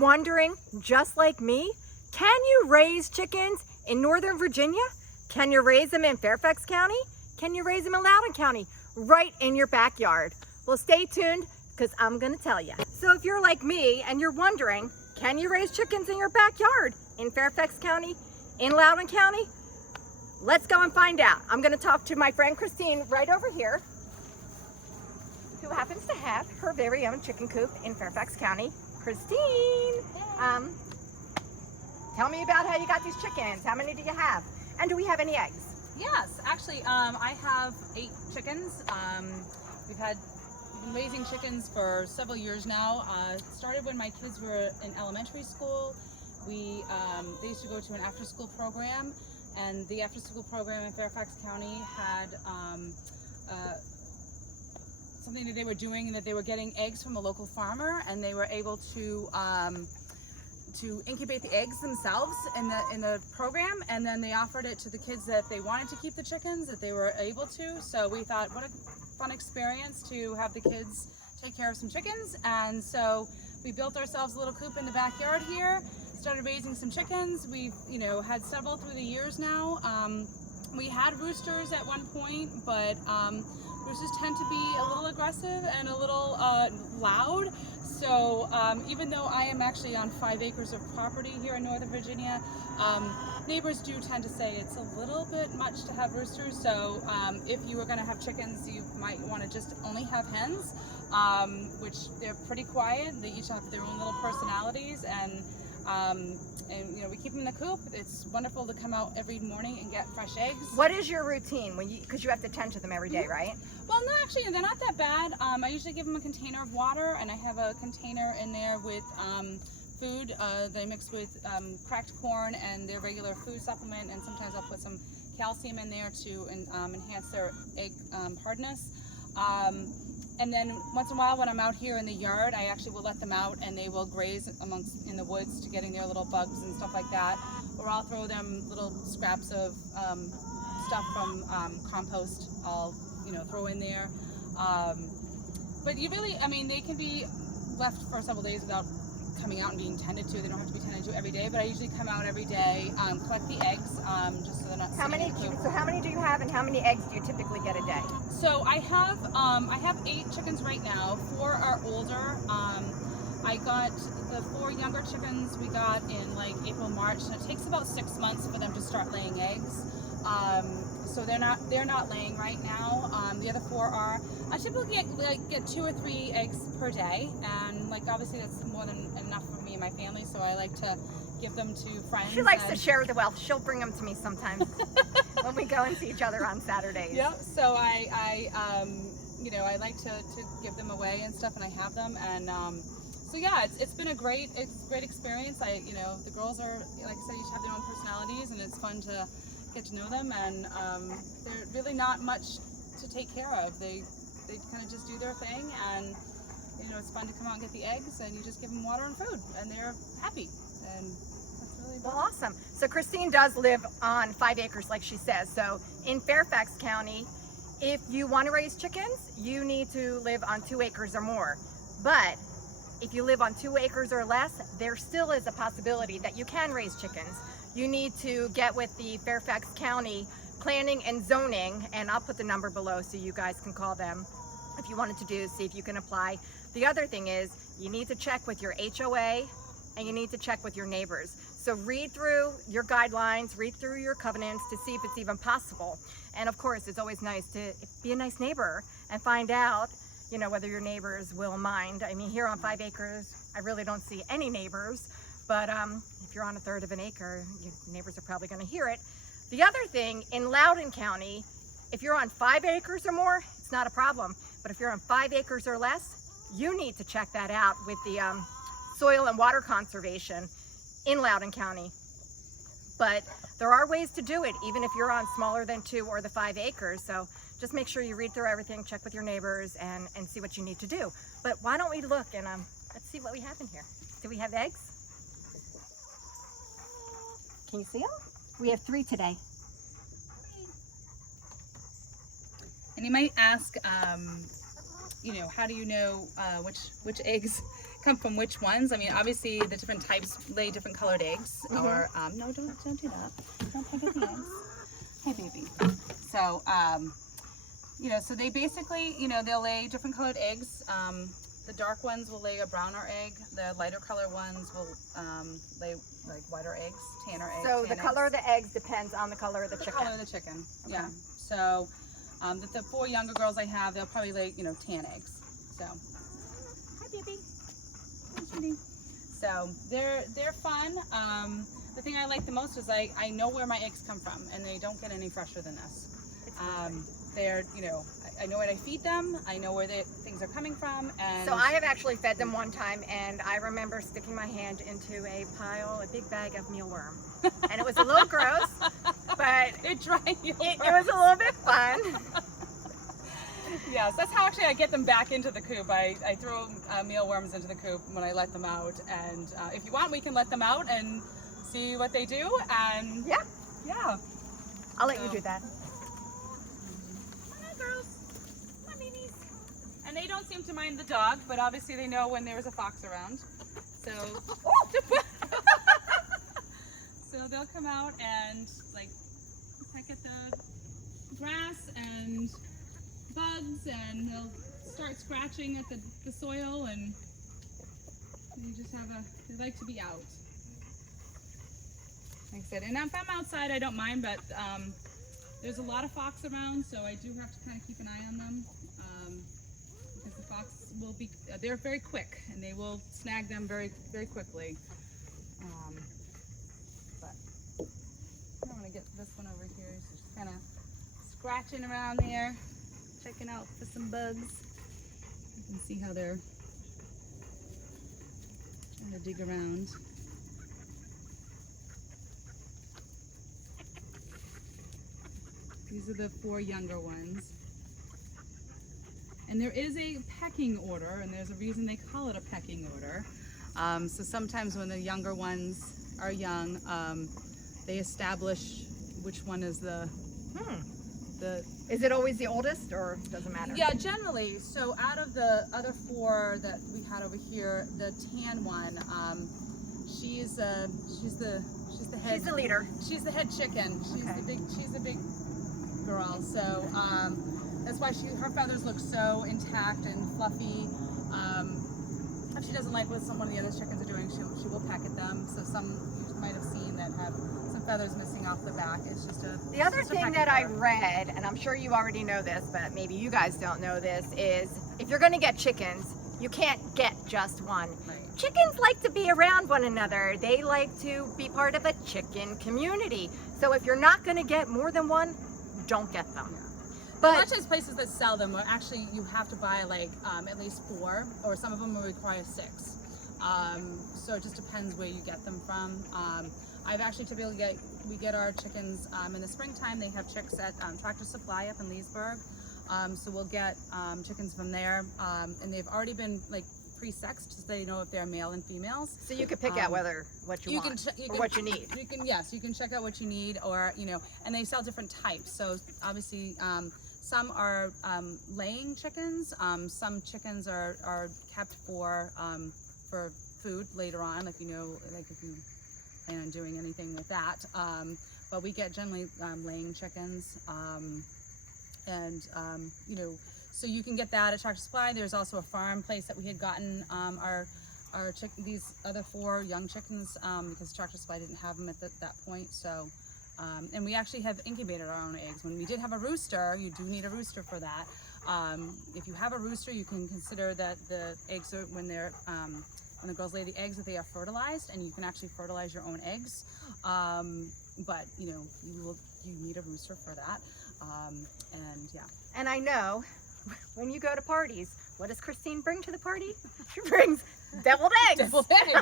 wondering, just like me, can you raise chickens in Northern Virginia? Can you raise them in Fairfax County? Can you raise them in Loudoun County? Right in your backyard. Well, stay tuned because I'm gonna tell you. So if you're like me and you're wondering, can you raise chickens in your backyard in Fairfax County, in Loudoun County? Let's go and find out. I'm gonna talk to my friend Christine right over here, who happens to have her very own chicken coop in Fairfax County. Christine, tell me about how you got these chickens. How many do you have? And do we have any eggs? Yes, actually, I have 8 chickens. We've been raising chickens for several years now. Started when my kids were in elementary school. They used to go to an after-school program, and the after-school program in Fairfax County had something that they were doing, that they were getting eggs from a local farmer, and they were able to incubate the eggs themselves in the program, and then they offered it to the kids that they wanted to keep the chickens, that they were able to. So we thought, what a fun experience to have the kids take care of some chickens, and so we built ourselves a little coop in the backyard here, started raising some chickens. We've had several through the years now. We had roosters at one point, but roosters tend to be a little aggressive and a little loud. So even though I am actually on 5 acres of property here in Northern Virginia, neighbors do tend to say it's a little bit much to have roosters. So if you were going to have chickens, you might want to just only have hens, which they're pretty quiet. They each have their own little personalities, and we keep them in the coop. It's wonderful to come out every morning and get fresh eggs. What is your routine because you have to tend to them every day, right? Well, no, actually, they're not that bad. I usually give them a container of water, and I have a container in there with food. They mix with cracked corn and their regular food supplement, and sometimes I'll put some calcium in there to enhance their egg hardness. And then once in a while, when I'm out here in the yard, I actually will let them out, and they will graze in the woods to getting their little bugs and stuff like that. Or I'll throw them little scraps of stuff from compost. I'll throw in there. But they can be left for several days without coming out and being tended to. They don't have to be tended to every day, but I usually come out every day, collect the eggs, just so they're not How many do you have, and how many eggs do you typically get a day? So I have 8 chickens right now. 4 are older. I got the 4 younger chickens we got in like April, March, and it takes about 6 months for them to start laying eggs. So they're not laying right now. The other 4 are. I typically get 2 or 3 eggs per day, and obviously that's more than enough for me and my family. So I like to give them to friends. She likes to share the wealth. She'll bring them to me sometimes when we go and see each other on Saturdays. Yep. So I like to give them away and stuff, and I have them, and so yeah, it's been a great experience. The girls are, like I said, each have their own personalities, and it's fun to get to know them, and they're really not much to take care of. They kind of just do their thing, and it's fun to come out and get the eggs, and you just give them water and food, and they're happy, and that's really well, awesome. So Christine does live on 5 acres, like she says. So in Fairfax County, if you want to raise chickens, you need to live on 2 acres or more. But if you live on 2 acres or less, there still is a possibility that you can raise chickens. You need to get with the Fairfax County Planning and Zoning, and I'll put the number below so you guys can call them if you wanted to see if you can apply. The other thing is you need to check with your HOA, and you need to check with your neighbors. So read through your guidelines, read through your covenants to see if it's even possible. And of course, it's always nice to be a nice neighbor and find out, whether your neighbors will mind. I mean, here on 5 acres, I really don't see any neighbors, but if you're on 1/3 of an acre, your neighbors are probably gonna hear it. The other thing, in Loudoun County, if you're on 5 acres or more, it's not a problem. But if you're on 5 acres or less, you need to check that out with the Soil and Water Conservation in Loudoun County. But there are ways to do it, even if you're on smaller than 2 or the 5 acres. So just make sure you read through everything, check with your neighbors, and see what you need to do. But why don't we look and let's see what we have in here. Do we have eggs? Can you see them? We have 3 today. And you might ask, how do you know which eggs come from which ones. I mean, obviously the different types lay different colored eggs. Or no, don't do that. Don't peck at the eggs. Hey, baby. So you know, so they basically, you know, they'll lay different colored eggs. The dark ones will lay a browner egg. The lighter color ones will lay like whiter eggs, tanner eggs. So the color of the eggs depends on the color of the chicken. The color of the chicken, yeah. So the 4 younger girls I have, they'll probably lay, you know, tan eggs. So, hi, baby. Hi, sweetie. So they're fun. The thing I like the most is I know where my eggs come from, and they don't get any fresher than this. They're, you know, I know what I feed them. I know where things are coming from. And so I have actually fed them one time, and I remember sticking my hand into a big bag of mealworm. And it was a little gross, but it was a little bit fun. Yes, that's how actually I get them back into the coop. I throw mealworms into the coop when I let them out. And if you want, we can let them out and see what they do. And yeah. I'll let you do that. And they don't seem to mind the dog, but obviously they know when there's a fox around. So, so they'll come out and like peck at the grass and bugs, and they'll start scratching at the soil, and they like to be out. Like I said, and if I'm outside, I don't mind, but there's a lot of fox around, so I do have to kind of keep an eye on them. Because the fox will be, they're very quick, and they will snag them very, very quickly. But I want to get this one over here. So just kind of scratching around there, checking out for some bugs. You can see how they're trying to dig around. These are the 4 younger ones. And there is a pecking order, and there's a reason they call it a pecking order. So sometimes when the younger ones are young, they establish which one is the... Is it always the oldest, or doesn't matter? Yeah, generally. So out of the other 4 that we had over here, the tan one, she's the head. She's the leader. She's the head chicken. She's the big girl. So that's why her feathers look so intact and fluffy. If she doesn't like what some of the other chickens are doing, she will peck at them. So some you might have seen that have some feathers missing off the back. It's just the other thing that I read, and I'm sure you already know this, but maybe you guys don't know this, is if you're going to get chickens, you can't get just one. Right. Chickens like to be around one another. They like to be part of a chicken community. So if you're not going to get more than one, don't get them. Yeah. But a lot of times places that sell them are actually, you have to buy like at least 4, or some of them will require 6. So it just depends where you get them from. I've actually typically we get our chickens in the springtime. They have chicks at Tractor Supply up in Leesburg. So we'll get chickens from there, and they've already been like pre-sexed, so they know if they're male and females. So you can pick out what you want or what you need. You can check out what you need, or and they sell different types. So obviously, some are laying chickens. Some chickens are kept for food later on, like if you plan on doing anything with that. But we get generally laying chickens, so you can get that at Tractor Supply. There's also a farm place that we had gotten these other 4 young chickens because Tractor Supply didn't have them at that point. So, and we actually have incubated our own eggs. When we did have a rooster, you do need a rooster for that. If you have a rooster, you can consider that the eggs are when the girls lay the eggs, that they are fertilized, and you can actually fertilize your own eggs. But you need a rooster for that. And I know when you go to parties, what does Christine bring to the party? She brings deviled eggs. Deviled eggs.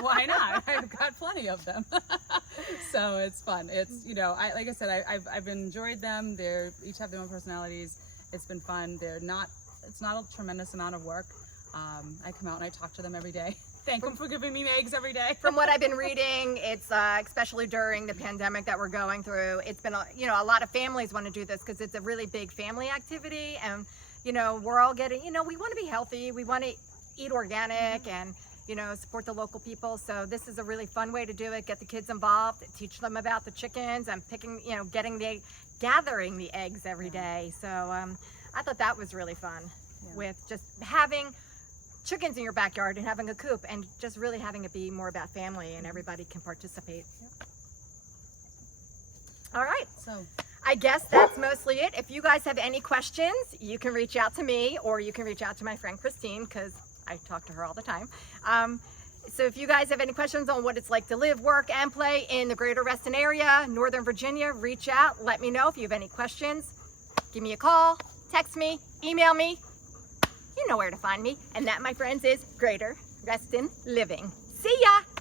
Why not? I've got plenty of them. So it's fun. It's like I said, I've enjoyed them. They each have their own personalities. It's been fun. It's not a tremendous amount of work. I come out and I talk to them every day. Thank them for giving me eggs every day. From what I've been reading, it's especially during the pandemic that we're going through, it's been a lot of families want to do this because it's a really big family activity, and we're all getting, we want to be healthy, we want to eat organic and, you know, support the local people. So this is a really fun way to do it. Get the kids involved, teach them about the chickens and picking, you know, gathering the eggs every day. So I thought that was really fun with just having chickens in your backyard and having a coop and just really having it be more about family and everybody can participate. All right. So I guess that's mostly it. If you guys have any questions, you can reach out to me or you can reach out to my friend Christine because I talk to her all the time. So if you guys have any questions on what it's like to live, work, and play in the greater Reston area, Northern Virginia, reach out. Let me know if you have any questions. Give me a call, text me, email me. You know where to find me. And that, my friends, is Greater Reston Living. See ya!